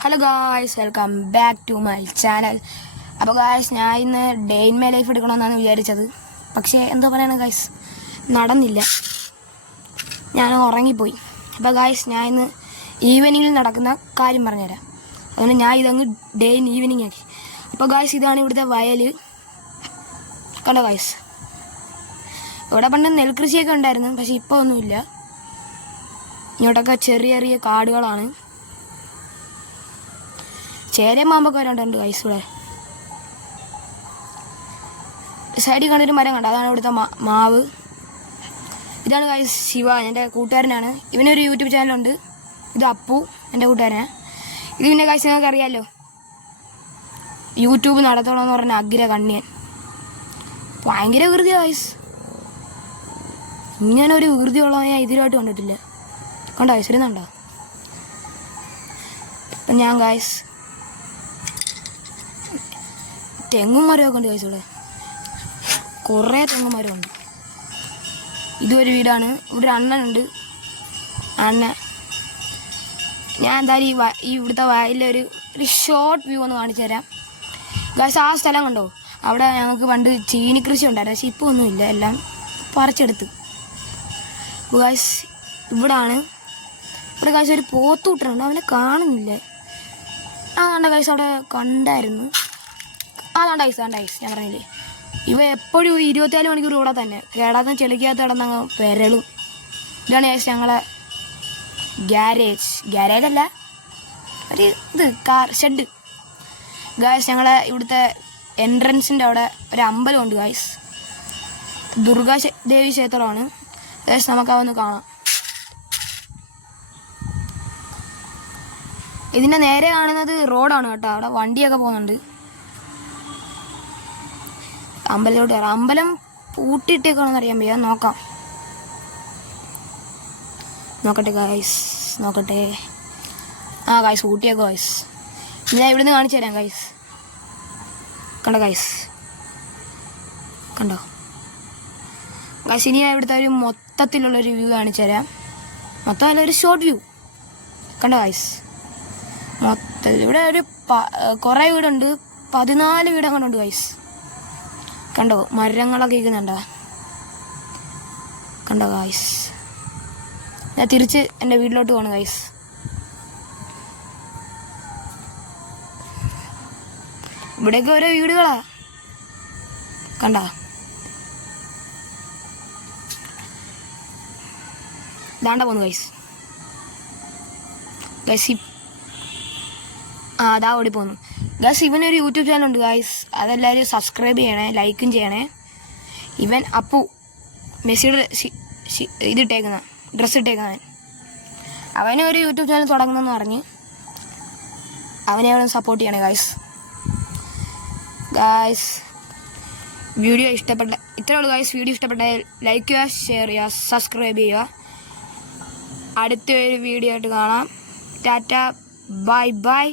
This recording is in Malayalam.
Hello guys, welcome back to my channel. അപ്പോൾ ഗായ്സ്, ഞാൻ ഇന്ന് ഡേ ഇൻ മൈ ലൈഫ് എടുക്കണമെന്നാണ് വിചാരിച്ചത്. പക്ഷേ എന്താ പറയുക ഗായ്സ്, നടന്നില്ല, ഞാൻ ഉറങ്ങിപ്പോയി. അപ്പോൾ ഗായ്സ്, ഞാൻ ഇന്ന് ഈവനിങ്ങിൽ നടക്കുന്ന കാര്യം പറഞ്ഞുതരാം. അതുകൊണ്ട് ഞാൻ ഇതങ്ങ് ഡേ ഇൻ ഈവനിങ് ആക്കി. ഇപ്പോൾ ഗായ്സ്, ഇതാണ് ഇവിടുത്തെ വയൽ. കണ്ടോ ഗായ്സ്, ഇവിടെ പണ്ട് നെൽകൃഷിയൊക്കെ ഉണ്ടായിരുന്നു, പക്ഷെ ഇപ്പോൾ ഒന്നുമില്ല. ഇങ്ങോട്ടൊക്കെ ചെറിയ ചെറിയ കാടുകളാണ്. ചേരയും പാമ്പൊക്കെ വരാണ്ടുണ്ട് ഗൈസ്. ഇവിടെ സൈഡിൽ കണ്ടൊരു മരം കണ്ട, അതാണ് ഇവിടുത്തെ മാവ്. ഇതാണ് ഗൈസ് ശിവ, എൻ്റെ കൂട്ടുകാരനാണ്. ഇവനൊരു യൂട്യൂബ് ചാനലുണ്ട്. ഇത് അപ്പു, എൻ്റെ കൂട്ടുകാരനാണ്. ഇത് പിന്നെ ഗൈസ് നിങ്ങൾക്ക് അറിയാമല്ലോ, യൂട്യൂബ് നടത്തണമെന്ന് പറഞ്ഞ അഗ്ര കണ്ണിയൻ. ഭയങ്കര വികൃതിയാണ് ഗൈസ്. ഇങ്ങനെ ഒരു വികൃതിയുള്ള ഞാൻ ഇതിലായിട്ട് കണ്ടിട്ടില്ല. കണ്ടോ ഗൈസ്, ഇരുന്നുണ്ടോ? അപ്പം ഞാൻ ഗൈസ് തെങ്ങും മരമൊക്കെ ഉണ്ട് ഗൈസ്. ഇവിടെ കുറേ തെങ്ങും മരമുണ്ട്. ഇതൊരു വീടാണ്. ഇവിടെ ഒരു അണ്ണനുണ്ട്. അണ്ണൻ ഞാൻ എന്തായാലും ഈ ഇവിടുത്തെ വയലിലെ ഒരു ഷോർട്ട് വ്യൂ ഒന്ന് കാണിച്ചു തരാം ഗൈസ്. ആ സ്ഥലം കണ്ടോ, അവിടെ ഞങ്ങൾക്ക് പണ്ട് ചീനി കൃഷി ഉണ്ടായിരുന്നു, പക്ഷെ ഇപ്പോൾ ഒന്നുമില്ല, എല്ലാം പറിച്ചെടുത്ത്. ഗൈസ് ഇവിടെ ഗൈസ് ഒരു പോത്തൂട്ടുണ്ട്, അവനെ കാണുന്നില്ല. കണ്ട ഗൈസ്, അവിടെ കണ്ടായിരുന്നു. അതാണ്ട് ഐസ് ഞാൻ പറഞ്ഞില്ലേ, ഇവ എപ്പോഴും 24 മണിക്കൂർ ഇവിടെ തന്നെ കേടാത്ത ചെളിക്കകത്ത് കിടന്നങ്ങ് പെരളും. ഇതാണ് ഗൈസ് ഞങ്ങളെ ഗ്യാരേജ് അല്ല, ഒരു കാർ ഷെഡ്. ഗൈസ് ഞങ്ങളെ ഇവിടുത്തെ എൻട്രൻസിൻ്റെ അവിടെ ഒരു അമ്പലമുണ്ട് ഗൈസ്. ദുർഗാ ദേവി ക്ഷേത്രമാണ് ഗൈസ്. നമുക്കതൊന്ന് കാണാം. ഇതിൻ്റെ നേരെ കാണുന്നത് റോഡാണ് കേട്ടോ. അവിടെ വണ്ടിയൊക്കെ പോകുന്നുണ്ട്. അമ്പലത്തോട്ട് കയറാം. അമ്പലം പൂട്ടിയിട്ടേക്കാണെന്ന് അറിയാൻ വയ്യ, നോക്കട്ടെ ഗൈസ്, നോക്കട്ടെ. ഗൈസ് പൂട്ടിയേക്കോ ഗൈസ്. ഞാൻ ഇവിടുന്ന് കാണിച്ചു തരാം ഗൈസ്. കണ്ടോ ഗൈസ്, കണ്ടോ ഗൈസ്. ഇനി ഞാൻ ഇവിടുത്തെ ഒരു മൊത്തത്തിലുള്ളൊരു വ്യൂ കാണിച്ചു തരാം. മൊത്തമല്ല, ഒരു ഷോർട്ട് വ്യൂ. കണ്ടോ ഗൈസ്, മൊത്തത്തിൽ ഇവിടെ ഒരു കുറേ വീടുണ്ട്. 14 വീടൊക്കെ ഉണ്ട് ഗൈസ്. കണ്ടോ, മരങ്ങളൊക്കെ ഇരിക്കുന്നുണ്ടോ? കണ്ടോ ഗൈസ്. ഞാൻ തിരിച്ച് എൻ്റെ വീട്ടിലോട്ട് പോകണം ഗൈസ്. ഇവിടെയൊക്കെ ഓരോ വീടുകളാ, കണ്ടോ? ദാണ്ട പോന്നു ഗൈസ്. അതാ ഓടി പോന്നു ഗൈസ്. ഇവനൊരു യൂട്യൂബ് ചാനലുണ്ട് ഗൈസ്, അതെല്ലാവരും സബ്സ്ക്രൈബ് ചെയ്യണേ, ലൈക്കും ചെയ്യണേ. ഇവൻ അപ്പു, മെസ്സിയുടെ ഇതിട്ടേക്കുന്ന ഡ്രസ്സ് ഇട്ടേക്കുന്നവൻ. അവനൊരു യൂട്യൂബ് ചാനൽ തുടങ്ങുന്നെന്ന് പറഞ്ഞ് അവനെ സപ്പോർട്ട് ചെയ്യണേ ഗൈസ്. വീഡിയോ ഇഷ്ടപ്പെട്ട ഇത്രേ ഉള്ളൂ ഗൈസ്. വീഡിയോ ഇഷ്ടപ്പെട്ടാൽ ലൈക്ക് ചെയ്യുക, ഷെയർ ചെയ്യുക, സബ്സ്ക്രൈബ് ചെയ്യുക. അടുത്തൊരു വീഡിയോ ആയിട്ട് കാണാം. Tata, bye bye.